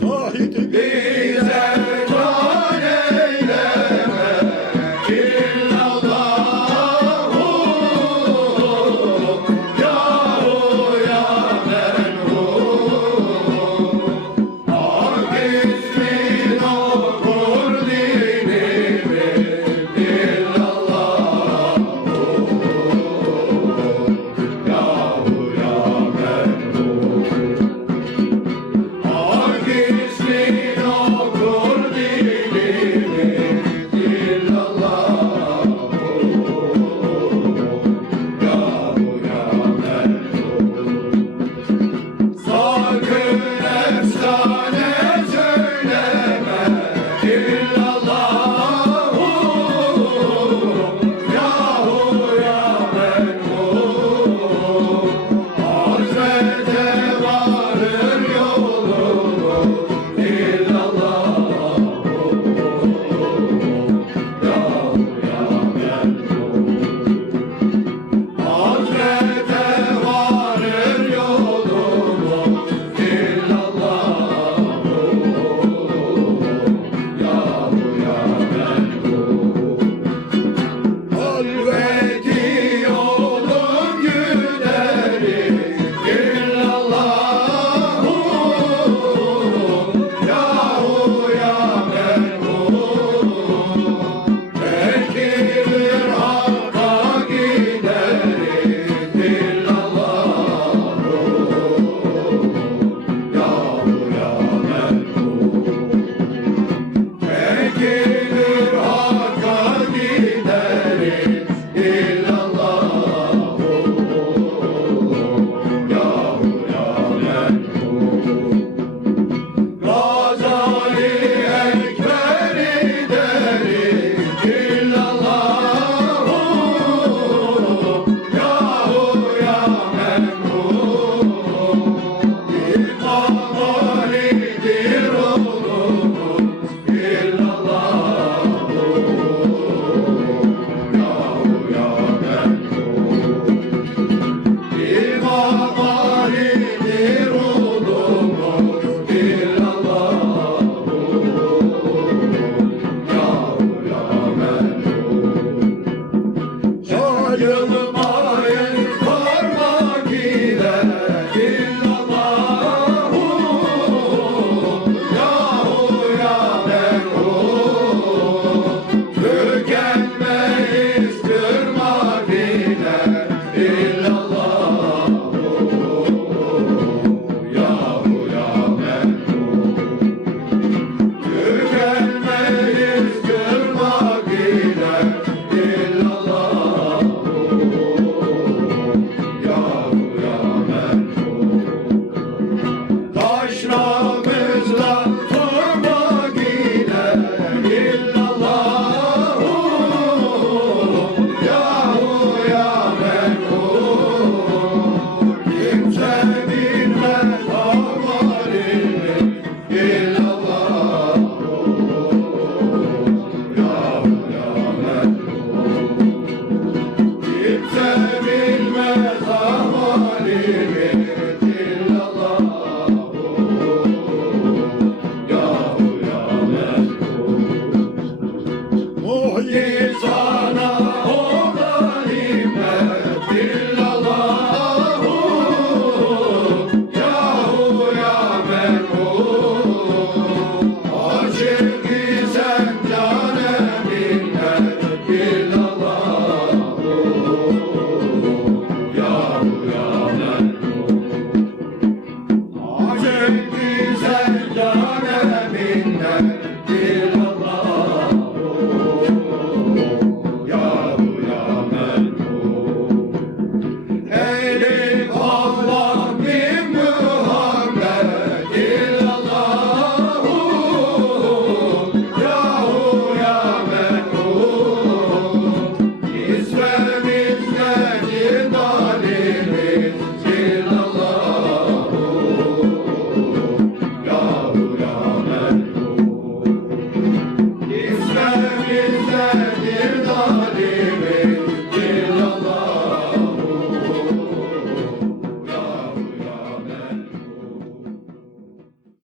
Bize can Let me be take me. Deus.